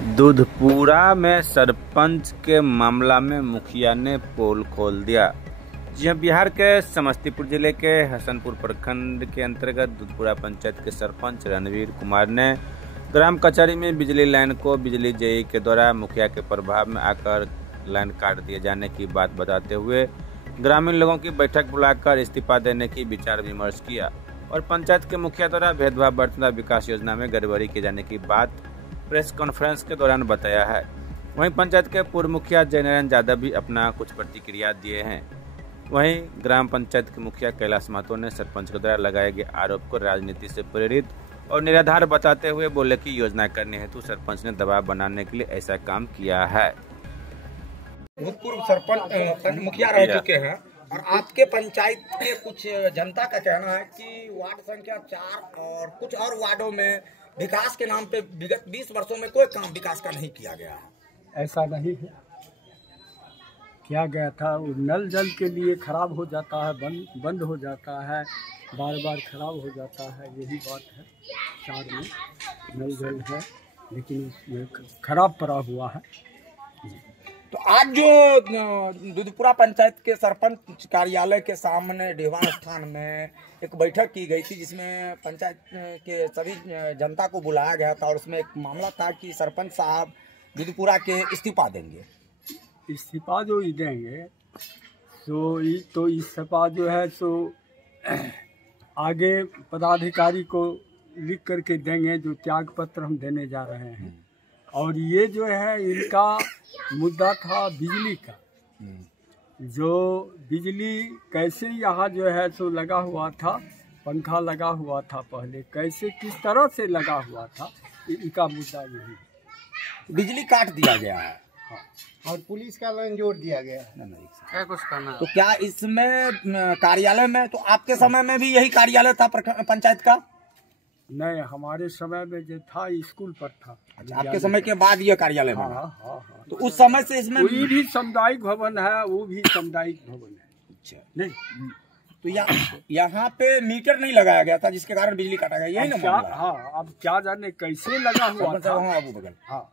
दूधपुरा में सरपंच के मामला में मुखिया ने पोल खोल दिया। जी हां, बिहार के समस्तीपुर जिले के हसनपुर प्रखंड के अंतर्गत दूधपुरा पंचायत के सरपंच रणवीर कुमार ने ग्राम कचहरी में बिजली लाइन को बिजली जेई के द्वारा मुखिया के प्रभाव में आकर लाइन काट दिए जाने की बात बताते हुए ग्रामीण लोगों की बैठक बुलाकर इस्तीफा देने की विचार विमर्श किया और पंचायत के मुखिया द्वारा भेदभाव बरतना विकास योजना में गड़बड़ी किए जाने की बात प्रेस कॉन्फ्रेंस के दौरान बताया है। वहीं पंचायत के पूर्व मुखिया जयनारायण यादव भी अपना कुछ प्रतिक्रिया दिए हैं। वहीं ग्राम पंचायत के मुखिया कैलाश महतो ने सरपंच के द्वारा लगाए गए आरोप को राजनीति से प्रेरित और निराधार बताते हुए बोले कि योजना करने हेतु सरपंच ने दबाव बनाने के लिए ऐसा काम किया है। भूतपूर्व सरपंच मुखिया रह चुके हैं और आपके पंचायत के कुछ जनता का कहना है कि वार्ड संख्या 4 और कुछ और वार्डों में विकास के नाम पे विगत 20 वर्षों में कोई काम विकास का नहीं किया गया है। ऐसा नहीं है, किया गया था। वो नल जल के लिए खराब हो जाता है, बंद हो जाता है, बार बार खराब हो जाता है। यही बात है। 4 में नल जल है लेकिन उसमें खराब पड़ा हुआ है। तो आज जो दूधपुरा पंचायत के सरपंच कार्यालय के सामने दीवान स्थान में एक बैठक की गई थी जिसमें पंचायत के सभी जनता को बुलाया गया था और उसमें एक मामला था कि सरपंच साहब दूधपुरा के इस्तीफा देंगे। इस्तीफा जो ही देंगे तो इस्तीफा जो है सो आगे पदाधिकारी को लिख करके देंगे, जो त्याग पत्र हम देने जा रहे हैं। और ये जो है इनका मुद्दा था बिजली का, जो बिजली कैसे यहाँ जो है सो लगा हुआ था, पंखा लगा हुआ था पहले, कैसे किस तरह से लगा हुआ था, इनका मुद्दा यही है। बिजली काट दिया गया है। हाँ। और पुलिस का लाइन जोड़ दिया गया है। क्या कुछ करना। तो क्या इसमें कार्यालय में, तो आपके समय में भी यही कार्यालय था पंचायत का? नहीं, हमारे समय में जो था स्कूल पर था। अच्छा, आपके समय के बाद ये कार्यालय बना? हाँ। तो उस समय से इसमें कोई भी सामुदायिक भवन है, वो भी सामुदायिक भवन है। अच्छा, नहीं तो यहाँ पे मीटर नहीं लगाया गया था जिसके कारण बिजली काटा गया, यही ना मामला? हाँ, अब क्या जाने कैसे लगा हुआ था। अबू बगल। हाँ,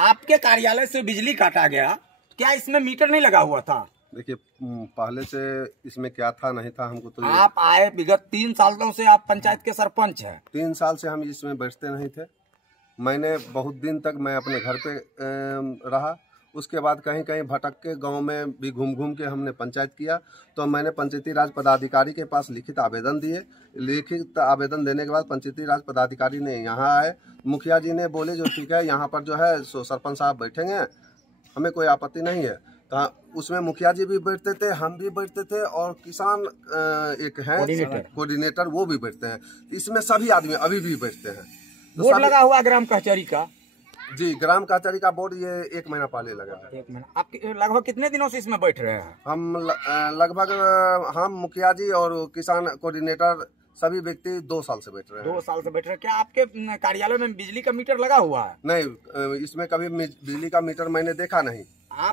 आपके कार्यालय से बिजली काटा गया, क्या इसमें मीटर नहीं लगा हुआ था? देखिए, पहले से इसमें क्या था नहीं था हमको तो। आप आए विगत 3 सालों से आप पंचायत के सरपंच हैं। 3 साल से हम इसमें बैठते नहीं थे। मैंने बहुत दिन तक मैं अपने घर पे रहा। उसके बाद कहीं कहीं भटक के गांव में भी घूम के हमने पंचायत किया। तो मैंने पंचायती राज पदाधिकारी के पास लिखित आवेदन दिए। लिखित आवेदन देने के बाद पंचायती राज पदाधिकारी ने यहाँ आए, मुखिया जी ने बोले जो ठीक है यहाँ पर जो है सो सरपंच साहब बैठेंगे, हमें कोई आपत्ति नहीं है। तो उसमें मुखिया जी भी बैठते थे, हम भी बैठते थे और किसान एक हैं कोऑर्डिनेटर, वो भी बैठते हैं। इसमें सभी आदमी अभी भी बैठते हैं। बोर्ड लगा हुआ ग्राम कचहरी का? जी, ग्राम कचहरी का बोर्ड ये 1 महीना पहले लगा है। 1 महीना। आप लगभग कितने दिनों से इसमें बैठ रहे हैं? हम लगभग हम मुखिया जी और किसान कोऑर्डिनेटर सभी व्यक्ति 2 साल से बैठ रहे हैं। 2 साल से बैठ रहे हैं। क्या आपके कार्यालय में बिजली का मीटर लगा हुआ है? नहीं, इसमें कभी बिजली का मीटर मैंने देखा नहीं।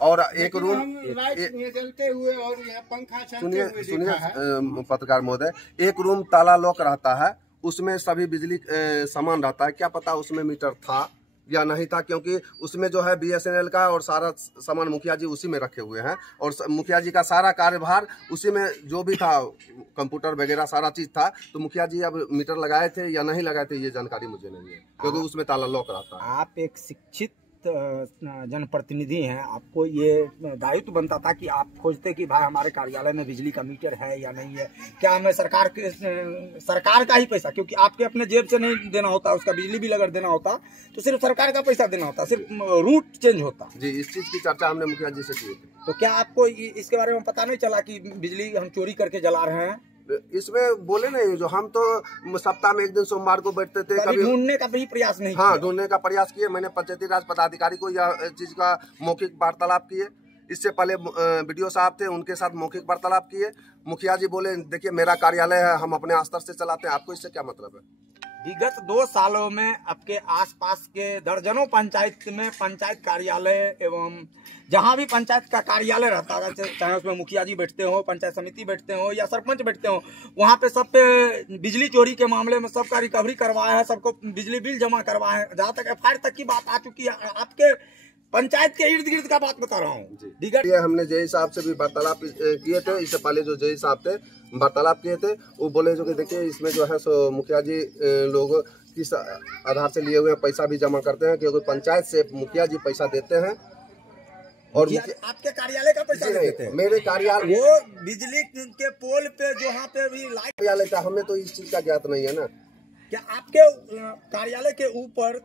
और एक रूम जलते हुए और यहाँ पंखा चलते हुए सुनिए पत्रकार महोदय, एक रूम ताला लॉक रहता है, उसमें सभी बिजली सामान रहता है। क्या पता उसमें मीटर था या नहीं था, क्योंकि उसमें जो है BSNL का और सारा सामान मुखिया जी उसी में रखे हुए हैं और मुखिया जी का सारा कार्यभार उसी में जो भी था, कंप्यूटर वगैरह सारा चीज था। तो मुखिया जी अब मीटर लगाए थे या नहीं लगाए थे ये जानकारी मुझे नहीं है, क्योंकि उसमें ताला लॉक रहता है। आप एक शिक्षित जनप्रतिनिधि हैं, आपको ये दायित्व बनता था कि आप खोजते कि भाई हमारे कार्यालय में बिजली का मीटर है या नहीं है। क्या हमें सरकार का ही पैसा, क्योंकि आपके अपने जेब से नहीं देना होता, उसका बिजली बिल अगर देना होता तो सिर्फ सरकार का पैसा देना होता, सिर्फ रूट चेंज होता। जी, इस चीज की चर्चा हमने मुखिया जी से की थी। तो क्या आपको इसके बारे में पता नहीं चला कि बिजली हम चोरी करके जला रहे हैं? इसमें बोले नहीं, जो हम तो सप्ताह में 1 दिन सोमवार को बैठते थे। कभी ढूंढने का भी प्रयास नहीं? हाँ, ढूंढने का प्रयास किए। मैंने पंचायती राज पदाधिकारी को यह चीज का मौखिक वार्तालाप किए। इससे पहले BDO साहब थे, उनके साथ मौखिक वार्तालाप किए। मुखिया जी बोले देखिए मेरा कार्यालय है, हम अपने स्तर से चलाते हैं, आपको इससे क्या मतलब है। विगत 2 सालों में आपके आसपास के दर्जनों पंचायत में पंचायत कार्यालय एवं जहाँ भी पंचायत का कार्यालय रहता है, चाहे उसमें मुखिया जी बैठते हो, पंचायत समिति बैठते हो या सरपंच बैठते हो, वहाँ पे सब पे बिजली चोरी के मामले में सबका रिकवरी करवाया है, सबको बिजली बिल जमा करवाया है। जहाँ तक FIR तक की बात आ चुकी है, आपके पंचायत के इर्द गिर्द का बात बता रहा हूँ। ये हमने जय साहब से भी वार्तालाप किए थे, इससे पहले जो जय साहब थे वार्तालाप किए थे, वो बोले जो कि देखिए इसमें जो है सो मुखिया जी लोग किस आधार से लिए हुए पैसा भी जमा करते हैं, क्योंकि पंचायत से मुखिया जी पैसा देते हैं। और आपके कार्यालय का पैसा देते हैं? मेरे कार्यालय, वो बिजली के पोल पे जहाँ पे भी लाइट कार्यालय का, हमें तो इस चीज का ज्ञात नहीं है ना। क्या आपके कार्यालय के ऊपर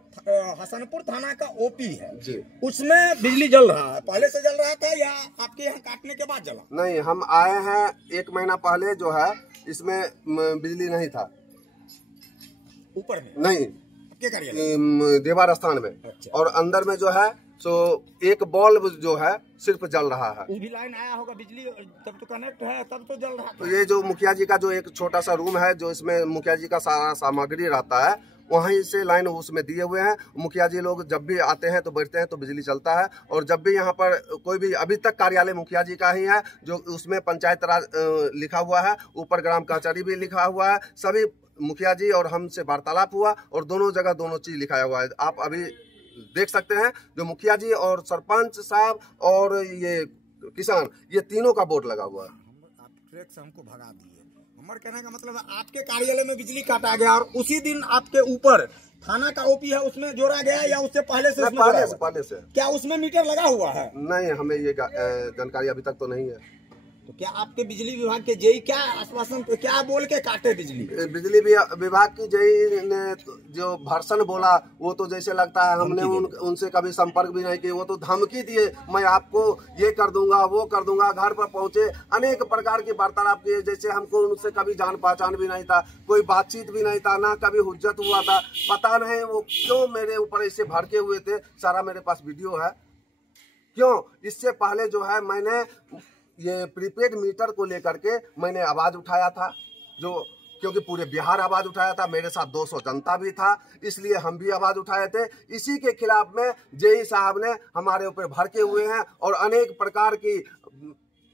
हसनपुर थाना का OP है जी, उसमें बिजली जल रहा है? पहले से जल रहा था या आपके यहाँ काटने के बाद जला? नहीं, हम आए हैं 1 महीना पहले जो है इसमें बिजली नहीं था ऊपर में, नहीं आपके कार्यालय देवार स्थान में। अच्छा। और अंदर में जो है सो एक बल्ब जो है सिर्फ जल रहा है। वो भी लाइन आया होगा बिजली, तब तो कनेक्ट है, तब तो जल रहा तो था। ये जो मुखिया जी का जो एक छोटा सा रूम है, जो इसमें मुखिया जी का सारा सामग्री रहता है, वहीं से लाइन उसमें दिए हुए हैं। मुखिया जी लोग जब भी आते हैं तो बैठते हैं तो बिजली चलता है। और जब भी यहाँ पर कोई भी, अभी तक कार्यालय मुखिया जी का ही है, जो उसमें पंचायत राज लिखा हुआ है, ऊपर ग्राम कचहरी भी लिखा हुआ है। सभी मुखिया जी और हमसे वार्तालाप हुआ और दोनों जगह दोनों चीज लिखाया हुआ है। आप अभी देख सकते हैं जो मुखिया जी और सरपंच साहब और ये किसान, ये तीनों का बोर्ड लगा हुआ है। आप ट्रैक से हमको भगा दिए। हमारे कहने का मतलब है आपके कार्यालय में बिजली काटा गया और उसी दिन आपके ऊपर थाना का OP है उसमें जोड़ा गया या उससे पहले से? पहले से। क्या उसमें मीटर लगा हुआ है? नहीं, हमें ये जानकारी अभी तक तो नहीं है। तो क्या आपके बिजली विभाग के जेई क्या आश्वासन, क्या बोल के काटे बिजली? बिजली विभाग की जेई ने जो भर्सन बोला, वो तो जैसे लगता है हमने उनसे कभी संपर्क भी नहीं किया। वो तो धमकी दिए, मैं आपको ये कर दूंगा, वो कर दूंगा। घर पर पहुंचे, अनेक प्रकार की वार्तालाप किए, जैसे हमको उनसे कभी जान पहचान भी नहीं था, कोई बातचीत भी नहीं था, ना कभी हुज्जत हुआ था। पता नहीं वो क्यों मेरे ऊपर ऐसे भड़के हुए थे। सारा मेरे पास वीडियो है। क्यों? इससे पहले जो है मैंने ये प्रीपेड मीटर को लेकर के मैंने आवाज उठाया था, जो क्योंकि पूरे बिहार आवाज उठाया था, मेरे साथ 200 जनता भी था, इसलिए हम भी आवाज उठाए थे। इसी के खिलाफ में जेई साहब ने हमारे ऊपर भड़के हुए हैं और अनेक प्रकार की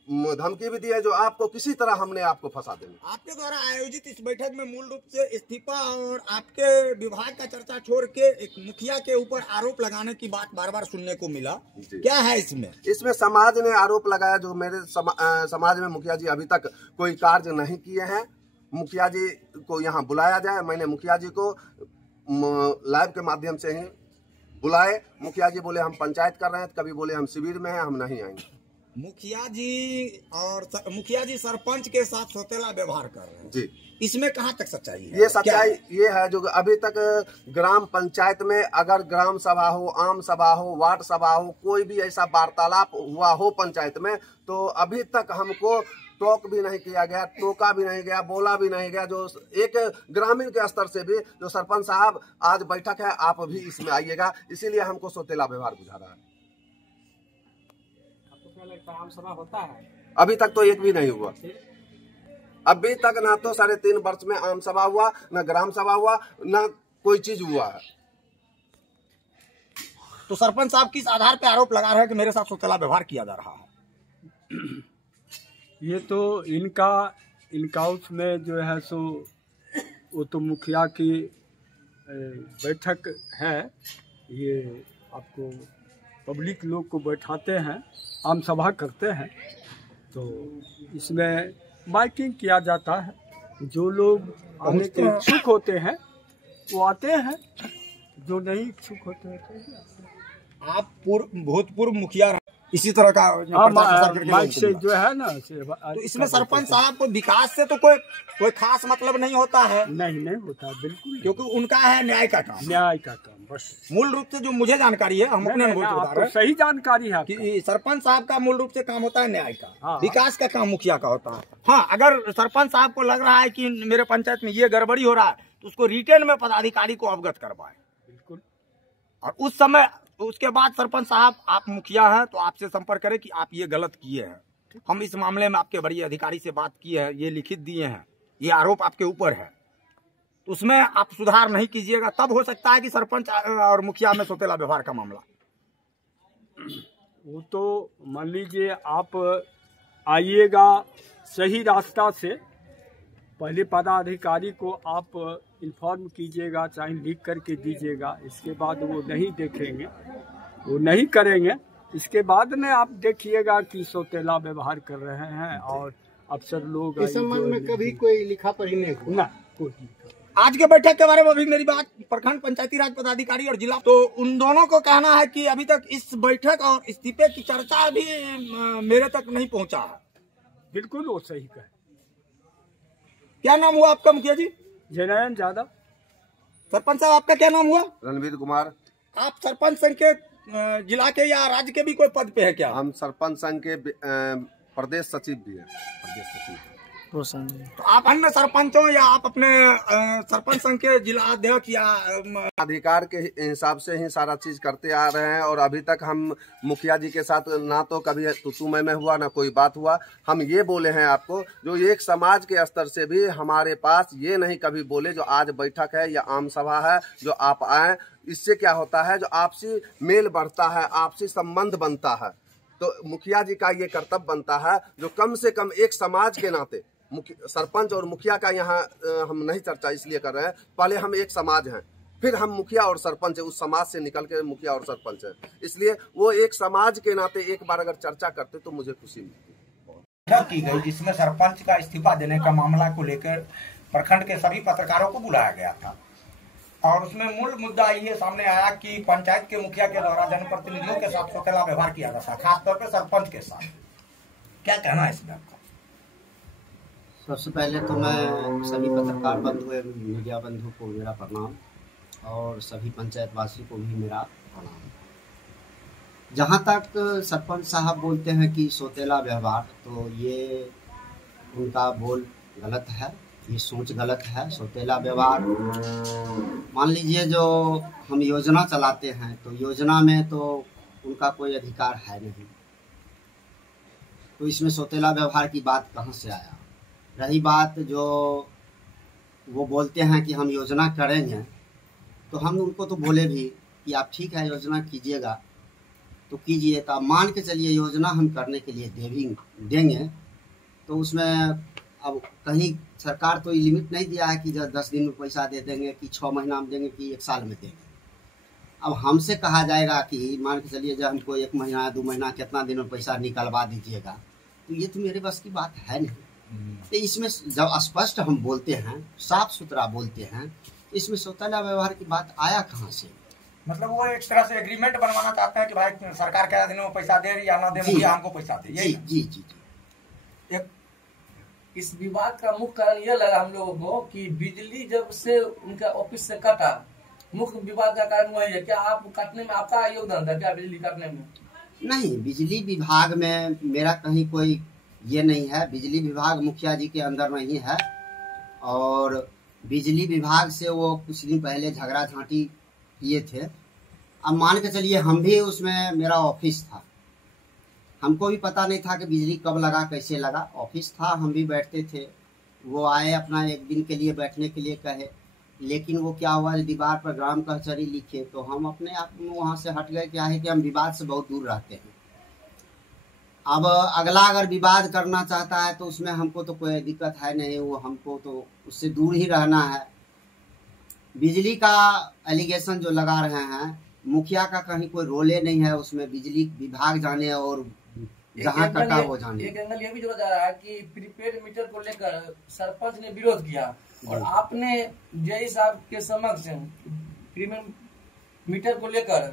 धमकी भी दी है, जो आपको किसी तरह हमने आपको फंसा देंगे। आपके द्वारा आयोजित इस बैठक में मूल रूप से इस्तीफा और आपके विभाग का चर्चा छोड़ के एक मुखिया के ऊपर आरोप लगाने की बात बार बार सुनने को मिला। क्या है इसमें? इसमें समाज ने आरोप लगाया, जो मेरे समाज में मुखिया जी अभी तक कोई कार्य नहीं किए हैं। मुखिया जी को यहाँ बुलाया जाए। मैंने मुखिया जी को लाइव के माध्यम से ही बुलाए। मुखिया जी बोले हम पंचायत कर रहे हैं, कभी बोले हम शिविर में हैं, हम नहीं आएंगे। मुखिया जी सरपंच के साथ सौतेला व्यवहार कर रहे हैं जी। इसमें कहाँ तक सच्चाई है? ये सच्चाई ये है जो अभी तक ग्राम पंचायत में, अगर ग्राम सभा हो, आम सभा हो, वार्ड सभा हो, कोई भी ऐसा वार्तालाप हुआ हो पंचायत में, तो अभी तक हमको टोक भी नहीं किया गया, टोका भी नहीं गया, बोला भी नहीं गया। जो एक ग्रामीण के स्तर से भी जो सरपंच साहब आज बैठक है, आप भी इसमें आइएगा, इसीलिए हमको सौतेला व्यवहार बुझा रहा है। आम सभा होता है? अभी तक तो एक भी नहीं हुआ। अभी तक ना तो 3.5 वर्ष में आम सभा हुआ, ना ग्राम सभा हुआ, ना कोई चीज हुआ है। तो सरपंच साहब किस आधार पे आरोप लगा रहे हैं कि मेरे साथ सौतेला व्यवहार किया जा रहा है? ये तो इनका उसमें जो है सो, वो तो मुखिया की बैठक है, ये आपको पब्लिक लोग को बैठाते हैं, आम सभा करते हैं, तो इसमें माइकिंग किया जाता है। जो लोग आने के इच्छुक होते हैं वो आते हैं, जो नहीं इच्छुक होते हैं। आप भूतपूर्व मुखिया इसी तरह का माइक से जो है ना, तो इसमें सरपंच साहब को विकास से तो कोई खास मतलब नहीं होता है? नहीं होता, बिल्कुल, क्योंकि उनका है न्याय का काम बस। मूल रूप से जो मुझे जानकारी है, हम अपने अनुभव से बता रहे हैं, सही जानकारी है कि सरपंच साहब का मूल रूप से काम होता है न्याय का, विकास का काम मुखिया का होता है। हाँ, अगर सरपंच साहब को लग रहा है कि मेरे पंचायत में ये गड़बड़ी हो रहा है, तो उसको रिटेन में पदाधिकारी को अवगत करवाए। बिल्कुल। और उस समय, उसके बाद सरपंच साहब, आप मुखिया हैं तो आपसे संपर्क करें कि आप ये गलत किए हैं, हम इस मामले में आपके बड़े अधिकारी से बात किए हैं, ये लिखित दिए हैं, ये आरोप आपके ऊपर है, तो उसमें आप सुधार नहीं कीजिएगा, तब हो सकता है कि सरपंच और मुखिया में सौतेला व्यवहार का मामला। वो तो मान लीजिए आप आइएगा सही रास्ता से, पहले पदाधिकारी को आप इन्फॉर्म कीजिएगा, चाहे लिख करके दीजिएगा। इसके बाद वो नहीं देखेंगे, वो नहीं करेंगे, इसके बाद में आप देखिएगा कि सौतेला व्यवहार कर रहे हैं और अफसर लोग इस संबंध में कभी कोई लिखा पढ़ी नहीं हुआ? ना कोई। आज के बैठक के बारे में अभी मेरी बात प्रखंड पंचायती राज पदाधिकारी और जिला, तो उन दोनों को कहना है कि अभी तक इस बैठक और इस्तीफे की चर्चा भी मेरे तक नहीं पहुंचा है। बिल्कुल वो सही कहे। क्या नाम हुआ आपका मुखिया जी? जयनारायण यादव। सरपंच साहब आपका क्या नाम हुआ? रणवीर कुमार। आप सरपंच संघ के जिला के या राज्य के भी कोई पद पे है क्या? हम सरपंच संघ के प्रदेश सचिव भी है। प्रदेश सचिव। तो आप अन्य सरपंचों या आप अपने सरपंच संघ के जिला अध्यक्ष या अधिकार के हिसाब से ही सारा चीज करते आ रहे हैं। और अभी तक हम मुखिया जी के साथ ना तो कभी तू मैं हुआ, ना कोई बात हुआ। हम ये बोले हैं आपको, जो एक समाज के स्तर से भी हमारे पास ये नहीं कभी बोले जो आज बैठक है या आम सभा है जो आप आए। इससे क्या होता है, जो आपसी मेल बढ़ता है, आपसी संबंध बनता है। तो मुखिया जी का ये कर्तव्य बनता है जो कम से कम एक समाज के नाते, सरपंच और मुखिया का यहाँ हम नहीं चर्चा इसलिए कर रहे हैं, पहले हम एक समाज हैं, फिर हम मुखिया और सरपंच है, उस समाज से निकल के मुखिया और सरपंच है। इसलिए वो एक समाज के नाते एक बार अगर चर्चा करते तो मुझे खुशी मिलती। बैठक की गई जिसमें सरपंच का इस्तीफा देने का मामला को लेकर प्रखंड के सभी पत्रकारों को बुलाया गया था और उसमें मूल मुद्दा ये सामने आया कि पंचायत के मुखिया के द्वारा जनप्रतिनिधियों के साथ सौतेला व्यवहार किया जाता, खासतौर पर सरपंच के साथ। क्या कहना है इसमें आपका? सबसे पहले तो मैं सभी पत्रकार बंधु एवं मीडिया बंधु को मेरा प्रणाम और सभी पंचायतवासी को भी मेरा प्रणाम। जहाँ तक सरपंच साहब बोलते हैं कि सौतेला व्यवहार, तो ये उनका बोल गलत है, ये सोच गलत है। सौतेला व्यवहार, मान लीजिए जो हम योजना चलाते हैं तो योजना में तो उनका कोई अधिकार है नहीं, तो इसमें सौतेला व्यवहार की बात कहाँ से आया? रही बात जो वो बोलते हैं कि हम योजना करेंगे, तो हम उनको तो बोले भी कि आप ठीक है योजना कीजिएगा तो कीजिए, तो मान के चलिए योजना हम करने के लिए देंगे, तो उसमें अब कहीं सरकार तो लिमिट नहीं दिया है कि जब 10 दिन में पैसा दे देंगे कि 6 महीना में देंगे कि 1 साल में देंगे। अब हमसे कहा जाएगा कि मान के चलिए जब हमको 1 महीना 2 महीना कितना दिन में पैसा निकलवा दीजिएगा, तो ये तो मेरे बस की बात है नहीं। तो इसमें जब स्पष्ट हम बोलते हैं, साफ सुथरा बोलते हैं, इसमें सौतेला व्यवहार की बात आया कहाँ से? मतलब वो एक तरह से एग्रीमेंट बनवाना चाहते हैं कि भाई सरकार क्या दिनों में पैसा दे या ना दे, मुखिया हमको पैसा दे। जी जी जी जी। इस विवाद का मुख्य कारण यह लगा हम लोगों को कि बिजली जब से उनका ऑफिस से कटा, मुख्य विवाद का कारण वही है। क्या आप काटने में आपका योगदान था क्या, बिजली काटने में? नहीं, बिजली विभाग में मेरा कहीं कोई ये नहीं है। बिजली विभाग मुखिया जी के अंदर नहीं है और बिजली विभाग से वो कुछ दिन पहले झगड़ा झांटी किए थे। अब मान के चलिए हम भी उसमें, मेरा ऑफिस था, हमको भी पता नहीं था कि बिजली कब लगा कैसे लगा। ऑफिस था, हम भी बैठते थे, वो आए अपना 1 दिन के लिए बैठने के लिए कहे, लेकिन वो क्या हुआ, दीवार पर ग्राम कचहरी लिखे, तो हम अपने आप वहाँ से हट गए। क्या है कि हम विवाद से बहुत दूर रहते हैं। अब अगला अगर विवाद करना चाहता है तो उसमें हमको तो कोई दिक्कत है नहीं, वो हमको तो उससे दूर ही रहना है। बिजली का एलिगेशन जो लगा रहे हैं, मुखिया का कहीं कोई रोले नहीं है उसमें, बिजली विभाग जाने और जहाँ कटा वो जाने। एक एंगल ये भी जोड़ा जा रहा है कि प्रीपेड मीटर को लेकर सरपंच ने विरोध किया और आपने जय साहब के समक्ष प्रीपेड मीटर को लेकर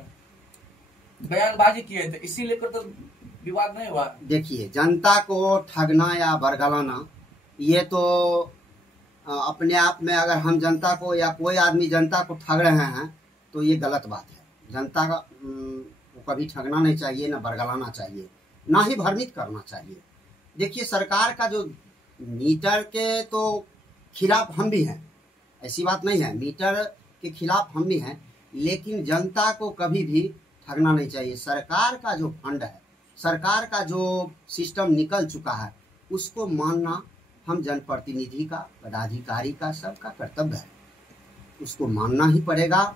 बयानबाजी किए थे, इसी लेकर तो विवाद नहीं हुआ। देखिए, जनता को ठगना या बरगलाना ये तो अपने आप में, अगर हम जनता को या कोई आदमी जनता को ठग रहे हैं तो ये गलत बात है। जनता का कभी ठगना नहीं चाहिए, ना बरगलाना चाहिए, ना ही भ्रमित करना चाहिए। देखिए, सरकार का जो मीटर के तो खिलाफ हम भी हैं, ऐसी बात नहीं है, मीटर के खिलाफ हम भी हैं, लेकिन जनता को कभी भी ठगना नहीं चाहिए। सरकार का जो फंड है, सरकार का जो सिस्टम निकल चुका है, उसको मानना हम जनप्रतिनिधि का, पदाधिकारी का, सबका कर्तव्य है, उसको मानना ही पड़ेगा।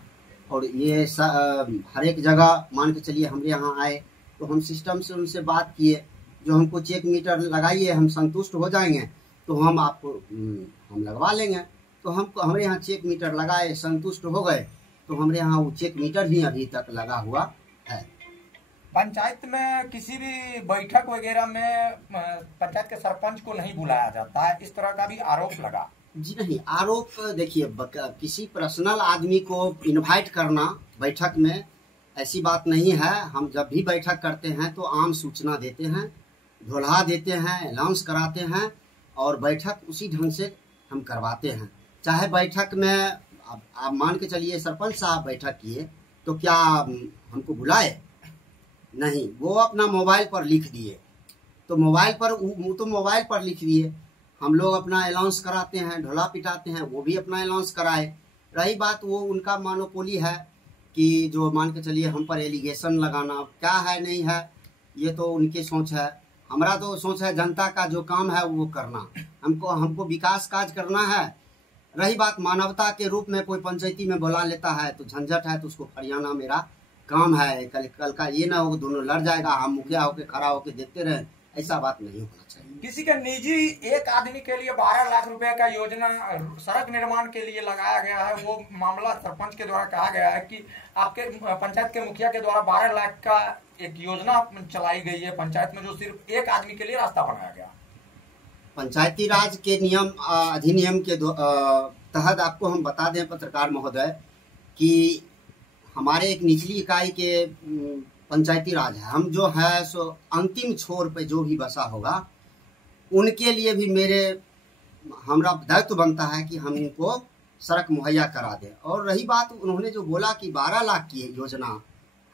और ये हर एक जगह मान के चलिए हमारे यहाँ आए तो हम सिस्टम से उनसे बात किए, जो हमको चेक मीटर लगाइए, हम संतुष्ट हो जाएंगे तो हम आपको हम लगवा लेंगे। तो हमको हमारे यहाँ चेक मीटर लगाए, संतुष्ट हो गए, तो हमारे यहाँ वो चेक मीटर ही अभी तक लगा हुआ है। पंचायत में किसी भी बैठक वगैरह में पंचायत के सरपंच को नहीं बुलाया जाता है, इस तरह का भी आरोप लगा। जी नहीं, आरोप देखिए, किसी पर्सनल आदमी को इनवाइट करना बैठक में ऐसी बात नहीं है। हम जब भी बैठक करते हैं तो आम सूचना देते हैं, ढोलहा देते हैं, अनाउंस कराते हैं और बैठक उसी ढंग से हम करवाते हैं। चाहे बैठक में आप मान के चलिए सरपंच साहब बैठक किए तो क्या हमको बुलाए? नहीं, वो अपना मोबाइल पर लिख दिए, तो मोबाइल पर लिख दिए। हम लोग अपना अनाउंस कराते हैं, ढोला पिटाते हैं, वो भी अपना अनाउंस कराए। रही बात, वो उनका मोनोपोली है कि जो मान के चलिए हम पर एलिगेशन लगाना, क्या है नहीं है ये तो उनकी सोच है। हमारा तो सोच है जनता का जो काम है वो करना, हमको विकास काज करना है। रही बात मानवता के रूप में कोई पंचायती में बुला लेता है तो झंझट है, तो उसको फरियाना मेरा काम है। कल का ये ना हो दोनों लड़ जाएगा, हम मुखिया होके खड़ा होके देखते रहे, ऐसा बात नहीं होना चाहिए। किसी के निजी एक आदमी के लिए 12 लाख रुपए का योजना सड़क निर्माण के लिए लगाया गया है। वो मामला सरपंच के द्वारा कहा गया है कि आपके पंचायत के मुखिया के द्वारा 12 लाख का एक योजना चलाई गई है पंचायत में, जो सिर्फ एक आदमी के लिए रास्ता बनाया गया। पंचायती राज के नियम अधिनियम के तहत आपको हम बता दें पत्रकार महोदय कि हमारे एक निचली इकाई के पंचायती राज है। हम जो है सो अंतिम छोर पे जो भी बसा होगा उनके लिए भी हमारा दायित्व बनता है कि हम इनको सड़क मुहैया करा दें। और रही बात उन्होंने जो बोला कि 12 लाख की योजना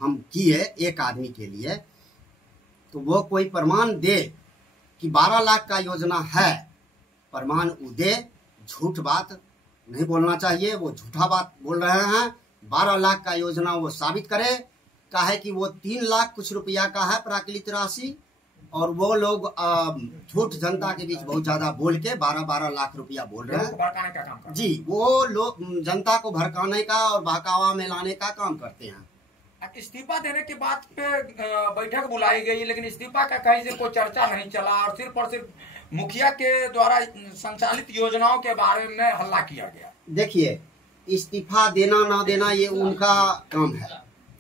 हम किए एक आदमी के लिए, तो वो कोई प्रमाण दे कि 12 लाख का योजना है, प्रमाण दे। झूठ बात नहीं बोलना चाहिए, वो झूठा बात बोल रहे हैं। 12 लाख का योजना वो साबित करे, का है कि वो 3 लाख कुछ रुपया का है प्राकृतिक राशि, और वो लोग झूठ जनता के बीच बहुत ज्यादा बोल के 12 लाख रुपया बोल रहे हैं। भड़काने का काम जी, वो लोग जनता को भड़काने का और बहकावा में लाने का काम करते हैं। इस्तीफा देने की बात पे बैठक बुलाई गई, लेकिन इस्तीफा का कहीं से कोई चर्चा नहीं चला और सिर्फ मुखिया के द्वारा संचालित योजनाओं के बारे में हल्ला किया गया। देखिए, इस्तीफा देना ना देना ये उनका काम है,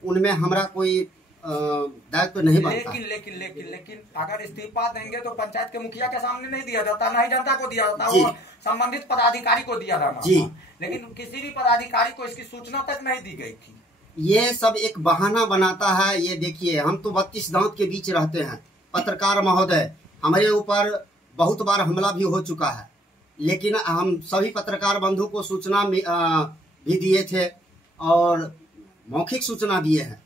उनमें हमारा कोई दायित्व नहीं बनता। लेकिन अगर इस्तीफा देंगे तो पंचायत के मुखिया के सामने नहीं दिया जाता, ना ही जनता को दिया जाता, वो संबंधित पदाधिकारी को दिया जाता। जी, लेकिन किसी भी पदाधिकारी को इसकी सूचना तक नहीं दी गई थी। ये सब एक बहाना बनाता है। ये देखिए, हम तो 32 दांत के बीच रहते हैं पत्रकार महोदय, हमारे ऊपर बहुत बार हमला भी हो चुका है, लेकिन हम सभी पत्रकार बंधु को सूचना भी दिए थे और मौखिक सूचना दिए हैं,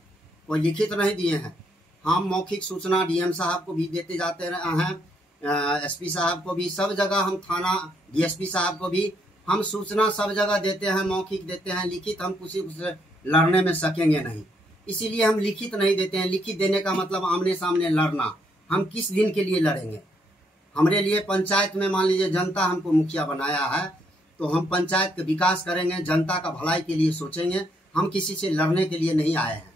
कोई लिखित नहीं दिए हैं। हम मौखिक सूचना डीएम साहब को भी देते जाते रहे हैं, एसपी साहब को भी, सब जगह हम थाना डीएसपी साहब को भी हम सूचना सब जगह देते हैं, मौखिक देते हैं। लिखित हम किसी से लड़ने में सकेंगे नहीं, इसीलिए हम लिखित नहीं देते हैं। लिखित देने का मतलब आमने सामने लड़ना। हम किस दिन के लिए लड़ेंगे? हमारे लिए पंचायत में मान लीजिए जनता हमको मुखिया बनाया है, तो हम पंचायत का विकास करेंगे, जनता का भलाई के लिए सोचेंगे। हम किसी से लड़ने के लिए नहीं आए हैं।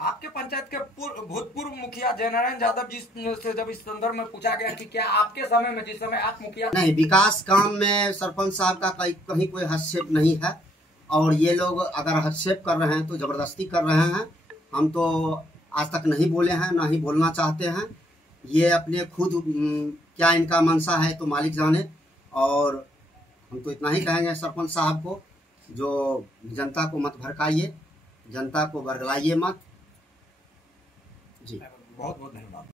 आपके पंचायत के भूतपूर्व मुखिया जयनारायण यादव जी से जब इस संदर्भ में पूछा गया कि क्या आपके समय में, जिस समय आप मुखिया, नहीं, विकास काम में सरपंच साहब का कहीं कोई हस्तक्षेप नहीं है, और ये लोग अगर हस्तक्षेप कर रहे हैं तो जबरदस्ती कर रहे हैं। हम तो आज तक नहीं बोले हैं, ना ही बोलना चाहते हैं। ये अपने खुद क्या इनका मंशा है तो मालिक जाने, और हम तो इतना ही कहेंगे सरपंच साहब को, जो जनता को मत भड़काइए, जनता को बरगलाइए मत। जी, बहुत बहुत धन्यवाद।